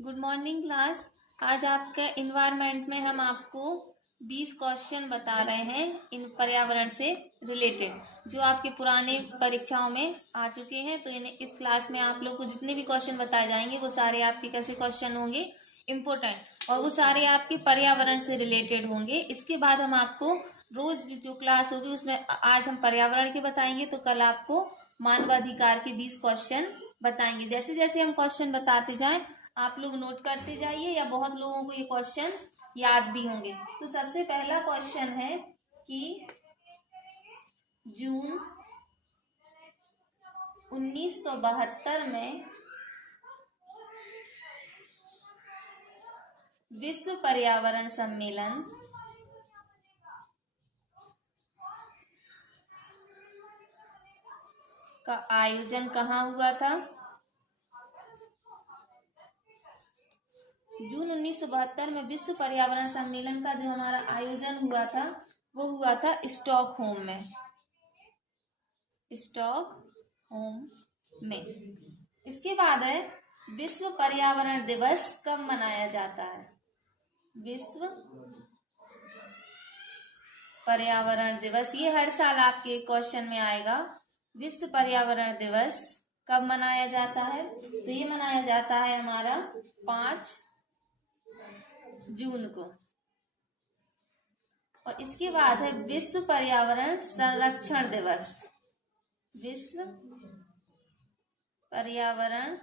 Good morning class. आज आपके environment में हम आपको 20 क्वेश्चन बता रहे हैं इन पर्यावरण से रिलेटेड, जो आपके पुराने परीक्षाओं में आ चुके हैं। तो इन्हें इस क्लास में आप लोग को जितने भी क्वेश्चन बताए जाएंगे वो सारे आपके कैसे क्वेश्चन होंगे, इम्पोर्टेंट, और वो सारे आपके पर्यावरण से रिलेटेड होंगे। इसके बाद हम आपको रोज भी जो क्लास होगी उसमें आज हम पर्यावरण के बताएंगे, तो कल आपको मानवाधिकार के 20 क्वेश्चन बताएंगे। जैसे जैसे हम क्वेश्चन बताते जाएं आप लोग नोट करते जाइए, या बहुत लोगों को ये क्वेश्चन याद भी होंगे। तो सबसे पहला क्वेश्चन है कि जून 1972 में विश्व पर्यावरण सम्मेलन का आयोजन कहाँ हुआ था? जून 1972 में विश्व पर्यावरण सम्मेलन का जो हमारा आयोजन हुआ था वो हुआ था स्टॉकहोम में। स्टॉकहोम में। इसके बाद है विश्व पर्यावरण दिवस कब मनाया जाता है? विश्व पर्यावरण दिवस, ये हर साल आपके क्वेश्चन में आएगा। विश्व पर्यावरण दिवस कब मनाया जाता है? तो ये मनाया जाता है हमारा 5 जून को। और इसके बाद है विश्व पर्यावरण संरक्षण दिवस। विश्व पर्यावरण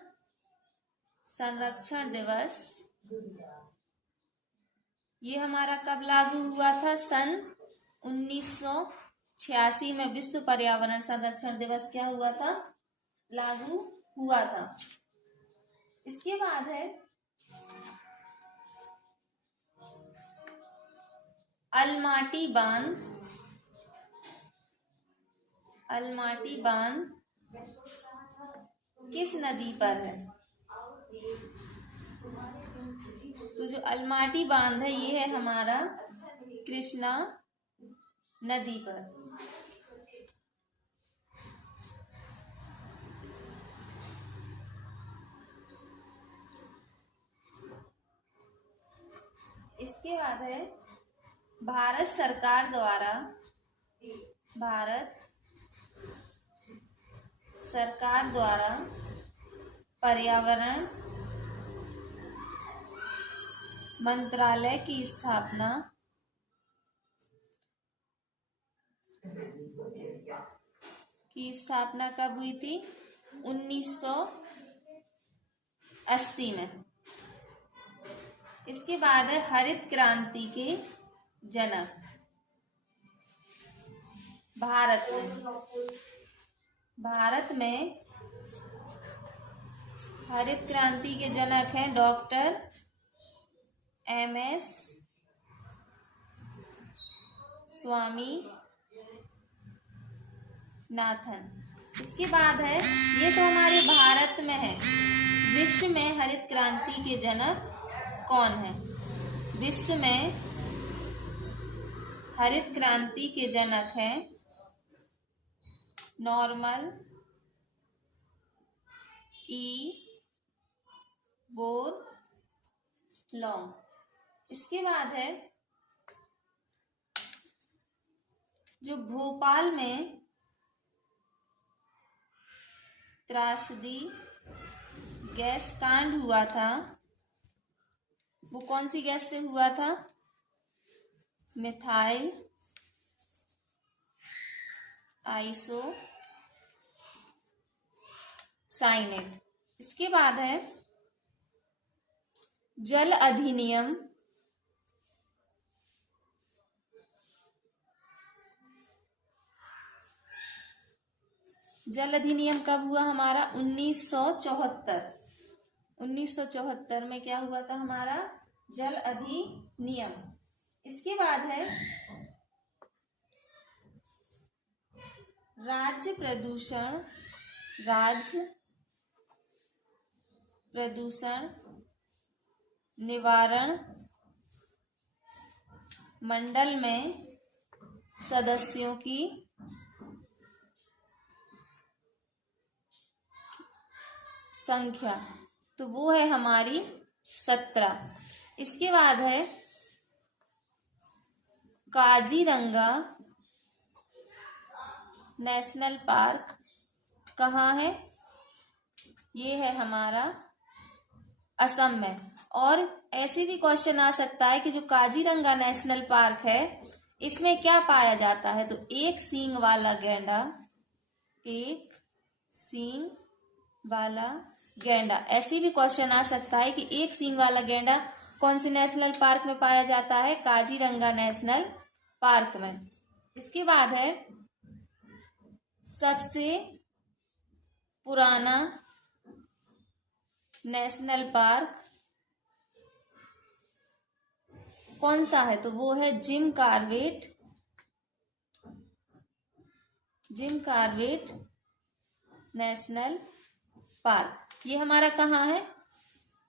संरक्षण दिवस ये हमारा कब लागू हुआ था? सन 1986 में विश्व पर्यावरण संरक्षण दिवस क्या हुआ था? लागू हुआ था। इसके बाद है अलमाटी बांध। अलमाटी बांध किस नदी पर है? तो जो अलमाटी बांध है ये है हमारा कृष्णा नदी पर। इसके बाद है भारत सरकार द्वारा पर्यावरण मंत्रालय की स्थापना कब हुई थी? 1980 में। इसके बाद है हरित क्रांति के जनक। भारत में हरित क्रांति के जनक हैं डॉक्टर MS स्वामीनाथन। इसके बाद है, ये तो हमारे भारत में है, विश्व में हरित क्रांति के जनक कौन है? विश्व में हरित क्रांति के जनक हैं नॉर्मन E. बोरलॉन्ग। इसके बाद है जो भोपाल में त्रासदी गैस कांड हुआ था वो कौन सी गैस से हुआ था? Methyl isocyanate. इसके बाद है जल अधिनियम कब हुआ हमारा? 1974 में क्या हुआ था हमारा? जल अधिनियम। इसके बाद है राज्य प्रदूषण निवारण मंडल में सदस्यों की संख्या, तो वो है हमारी 17। इसके बाद है काजीरंगा नेशनल पार्क कहाँ है? ये है हमारा असम में। और ऐसे भी क्वेश्चन आ सकता है कि जो काजीरंगा नेशनल पार्क है इसमें क्या पाया जाता है? तो एक सींग वाला गैंडा, एक सींग वाला गैंडा। ऐसे भी क्वेश्चन आ सकता है कि एक सींग वाला गैंडा कौन से नेशनल पार्क में पाया जाता है? काजीरंगा नेशनल पार्क में। इसके बाद है सबसे पुराना नेशनल पार्क कौन सा है? तो वो है जिम कॉर्बेट नेशनल पार्क। ये हमारा कहाँ है?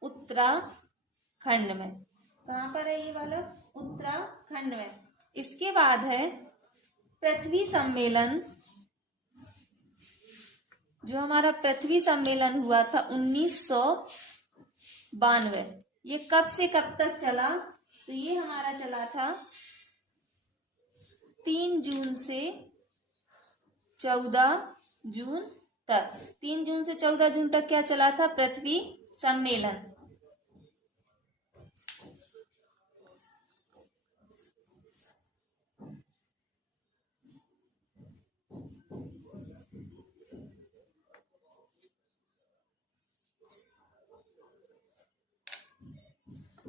उत्तराखंड में। कहाँ पर है ये वाला? उत्तराखंड में। इसके बाद है पृथ्वी सम्मेलन। जो हमारा पृथ्वी सम्मेलन हुआ था 1992, ये कब से कब तक चला? तो ये हमारा चला था 3 जून से 14 जून तक। 3 जून से 14 जून तक क्या चला था? पृथ्वी सम्मेलन।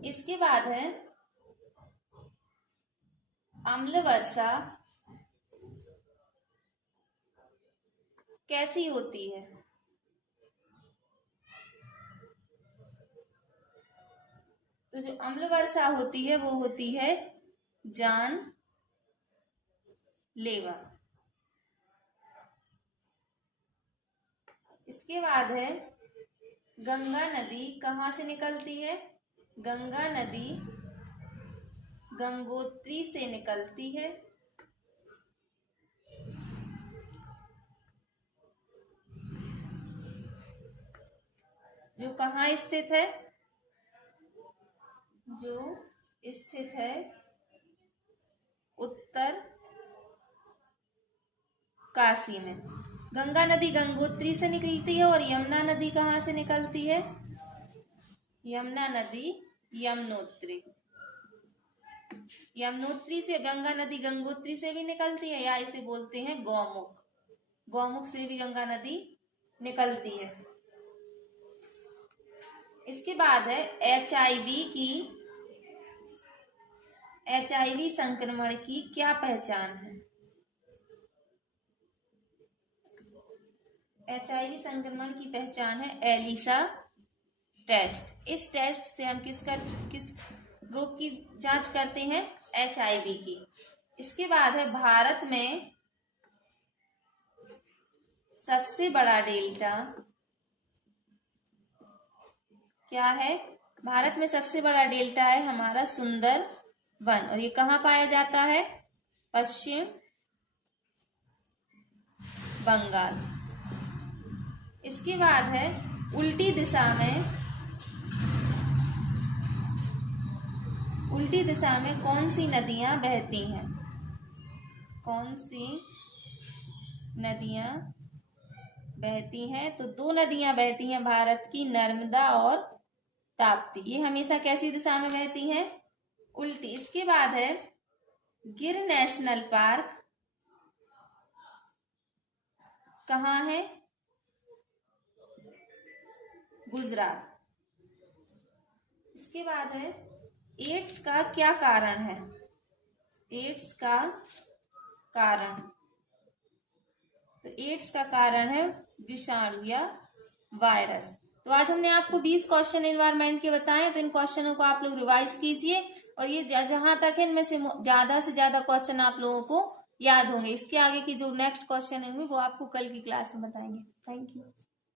इसके बाद है अम्ल वर्षा कैसी होती है? तो जो अम्ल वर्षा होती है वो होती है जानलेवा। इसके बाद है गंगा नदी कहाँ से निकलती है? गंगा नदी गंगोत्री से निकलती है। जो कहाँ स्थित है? जो स्थित है उत्तर काशी में। गंगा नदी गंगोत्री से निकलती है। और यमुना नदी कहाँ से निकलती है? यमुना नदी यमुनोत्री से। गंगा नदी गंगोत्री से भी निकलती है, या इसे बोलते हैं गौमुख से भी गंगा नदी निकलती है। इसके बाद है HIV संक्रमण की क्या पहचान है? HIV संक्रमण की पहचान है एलिसा टेस्ट। इस टेस्ट से हम किस रोग की जांच करते हैं? HIV की। इसके बाद है भारत में सबसे बड़ा डेल्टा क्या है? भारत में सबसे बड़ा डेल्टा है हमारा सुंदरबन। और ये कहाँ पाया जाता है? पश्चिम बंगाल। इसके बाद है उल्टी दिशा में कौन सी नदियां बहती हैं? कौन सी नदियां बहती हैं? तो 2 नदियां बहती हैं भारत की, नर्मदा और ताप्ती। ये हमेशा कैसी दिशा में बहती हैं? उल्टी। इसके बाद है गिर नेशनल पार्क कहाँ है? गुजरात। इसके बाद है एड्स का क्या कारण है? एड्स का कारण, तो एड्स का कारण है विषाणु या वायरस। तो आज हमने आपको 20 क्वेश्चन एनवायरनमेंट के बताए। तो इन क्वेश्चनों को आप लोग रिवाइज कीजिए, और ये जहां तक है इनमें से ज्यादा से ज्यादा क्वेश्चन आप लोगों को याद होंगे। इसके आगे की जो नेक्स्ट क्वेश्चन होंगे वो आपको कल की क्लास में बताएंगे। Thank you.